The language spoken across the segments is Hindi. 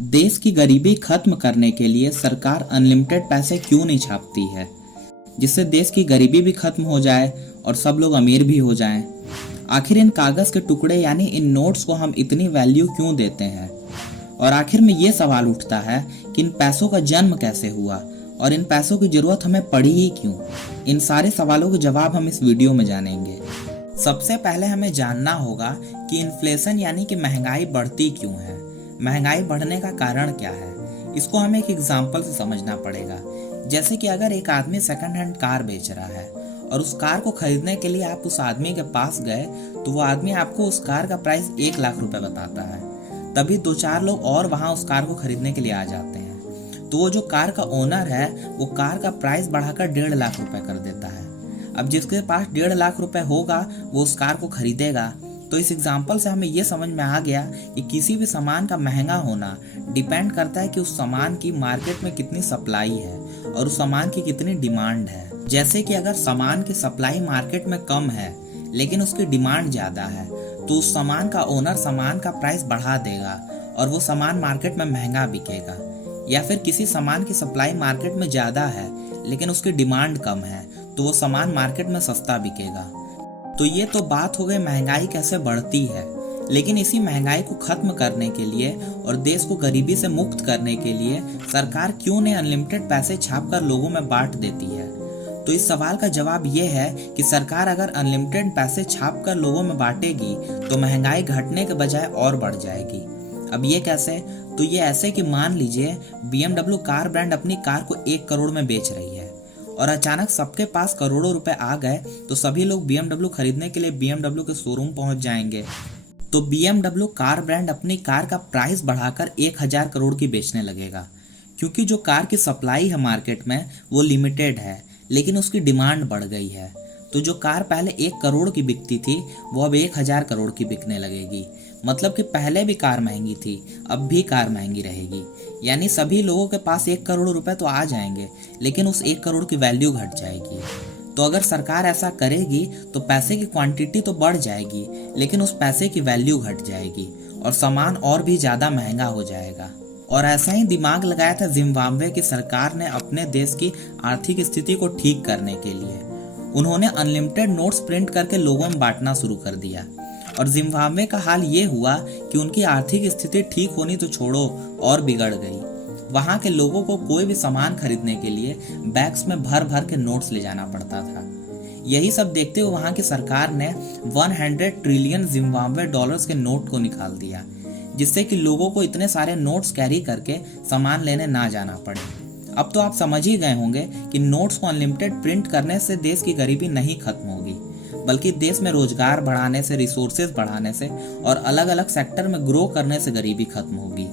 देश की गरीबी खत्म करने के लिए सरकार अनलिमिटेड पैसे क्यों नहीं छापती है, जिससे देश की गरीबी भी खत्म हो जाए और सब लोग अमीर भी हो जाएं। आखिर इन कागज के टुकड़े यानी इन नोट्स को हम इतनी वैल्यू क्यों देते हैं? और आखिर में ये सवाल उठता है कि इन पैसों का जन्म कैसे हुआ और इन पैसों की जरूरत हमें पड़ी ही क्यों? इन सारे सवालों के जवाब हम इस वीडियो में जानेंगे। सबसे पहले हमें जानना होगा कि इन्फ्लेशन यानी कि महंगाई बढ़ती क्यों है। महंगाई बढ़ने का कारण क्या है, इसको हमें एक एग्जाम्पल से समझना पड़ेगा। जैसे कि अगर एक आदमी सेकंड हैंड कार बेच रहा है और उस कार को खरीदने के लिए आप उस आदमी के पास गए, तो वो आदमी आपको उस कार का प्राइस 1 लाख रुपए बताता है। तभी 2-4 लोग और वहां उस कार को खरीदने के लिए आ जाते हैं, तो वो जो कार का ओनर है वो कार का प्राइस बढ़ाकर 1.5 लाख रुपए कर देता है। अब जिसके पास 1.5 लाख रुपए होगा वो उस कार को खरीदेगा। तो इस एग्जाम्पल से हमें ये समझ में आ गया कि किसी भी सामान का महंगा होना डिपेंड करता है कि उस सामान की मार्केट में कितनी सप्लाई है और उस सामान की कितनी डिमांड है। जैसे कि अगर सामान की सप्लाई मार्केट में कम है लेकिन उसकी डिमांड ज़्यादा है, तो उस सामान का ओनर सामान का प्राइस बढ़ा देगा और वो सामान मार्केट में महंगा बिकेगा। या फिर किसी सामान की सप्लाई मार्केट में ज़्यादा है लेकिन उसकी डिमांड कम है, तो वो सामान मार्केट में सस्ता बिकेगा। तो ये तो बात हो गई महंगाई कैसे बढ़ती है, लेकिन इसी महंगाई को खत्म करने के लिए और देश को गरीबी से मुक्त करने के लिए सरकार क्यों नहीं अनलिमिटेड पैसे छापकर लोगों में बांट देती है? तो इस सवाल का जवाब ये है कि सरकार अगर अनलिमिटेड पैसे छापकर लोगों में बांटेगी तो महंगाई घटने के बजाय और बढ़ जाएगी। अब ये कैसे? तो ये ऐसे कि मान लीजिए BMW कार ब्रांड अपनी कार को 1 करोड़ में बेच रही है और अचानक सबके पास करोड़ों रुपए आ गए, तो सभी लोग BMW खरीदने के लिए BMW के शोरूम पहुंच जाएंगे। तो BMW कार ब्रांड अपनी कार का प्राइस बढ़ाकर 1000 करोड़ की बेचने लगेगा, क्योंकि जो कार की सप्लाई है मार्केट में वो लिमिटेड है लेकिन उसकी डिमांड बढ़ गई है। तो जो कार पहले 1 करोड़ की बिकती थी वो अब 1000 करोड़ की बिकने लगेगी। मतलब कि पहले भी कार महंगी थी, अब भी कार महंगी रहेगी। यानी सभी लोगों के पास 1 करोड़ रुपए तो आ जाएंगे लेकिन उस 1 करोड़ की वैल्यू घट जाएगी। तो अगर सरकार ऐसा करेगी तो पैसे की क्वांटिटी तो बढ़ जाएगी लेकिन उस पैसे की वैल्यू घट जाएगी और सामान और भी ज़्यादा महंगा हो जाएगा। और ऐसा ही दिमाग लगाया था जिम्बाब्वे की सरकार ने अपने देश की आर्थिक स्थिति को ठीक करने के लिए। उन्होंने अनलिमिटेड नोट्स प्रिंट करके लोगों में बांटना शुरू कर दिया और जिम्बाब्वे का हाल ये हुआ कि उनकी आर्थिक स्थिति ठीक होनी तो छोड़ो और बिगड़ गई। वहां के लोगों को कोई भी सामान खरीदने के लिए बैग्स में भर भर के नोट्स ले जाना पड़ता था। यही सब देखते हुए वहां की सरकार ने 100 ट्रिलियन जिम्बाब्वे डॉलर्स के नोट को निकाल दिया, जिससे कि लोगों को इतने सारे नोट्स कैरी करके सामान लेने ना जाना पड़े। अब तो आप समझ ही गए होंगे कि नोट्स को अनलिमिटेड प्रिंट करने से देश की गरीबी नहीं खत्म होगी, बल्कि देश में रोजगार बढ़ाने से, रिसोर्सेज बढ़ाने से और अलग अलग सेक्टर में ग्रो करने से गरीबी खत्म होगी।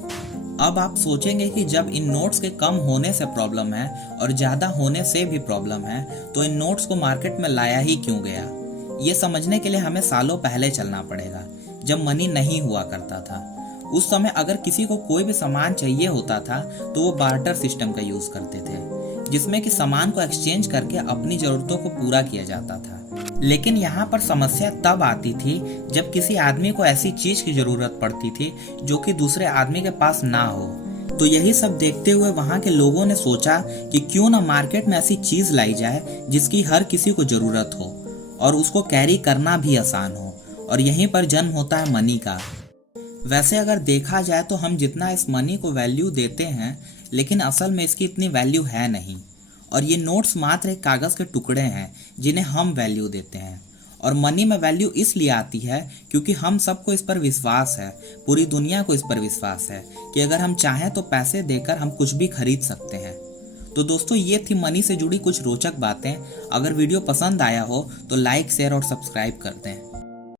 अब आप सोचेंगे कि जब इन नोट्स के कम होने से प्रॉब्लम है और ज़्यादा होने से भी प्रॉब्लम है, तो इन नोट्स को मार्केट में लाया ही क्यों गया? ये समझने के लिए हमें सालों पहले चलना पड़ेगा, जब मनी नहीं हुआ करता था। उस समय अगर किसी को कोई भी सामान चाहिए होता था तो वो बार्टर सिस्टम का यूज़ करते थे, जिसमें कि सामान को एक्सचेंज करके अपनी ज़रूरतों को पूरा किया जाता था। लेकिन यहाँ पर समस्या तब आती थी जब किसी आदमी को ऐसी चीज़ की ज़रूरत पड़ती थी जो कि दूसरे आदमी के पास ना हो। तो यही सब देखते हुए वहाँ के लोगों ने सोचा कि क्यों ना मार्केट में ऐसी चीज़ लाई जाए जिसकी हर किसी को ज़रूरत हो और उसको कैरी करना भी आसान हो। और यहीं पर जन्म होता है मनी का। वैसे अगर देखा जाए तो हम जितना इस मनी को वैल्यू देते हैं, लेकिन असल में इसकी इतनी वैल्यू है नहीं। और ये नोट्स मात्र एक कागज़ के टुकड़े हैं जिन्हें हम वैल्यू देते हैं। और मनी में वैल्यू इसलिए आती है क्योंकि हम सबको इस पर विश्वास है, पूरी दुनिया को इस पर विश्वास है कि अगर हम चाहें तो पैसे देकर हम कुछ भी खरीद सकते हैं। तो दोस्तों, ये थी मनी से जुड़ी कुछ रोचक बातें। अगर वीडियो पसंद आया हो तो लाइक, शेयर और सब्सक्राइब कर दें।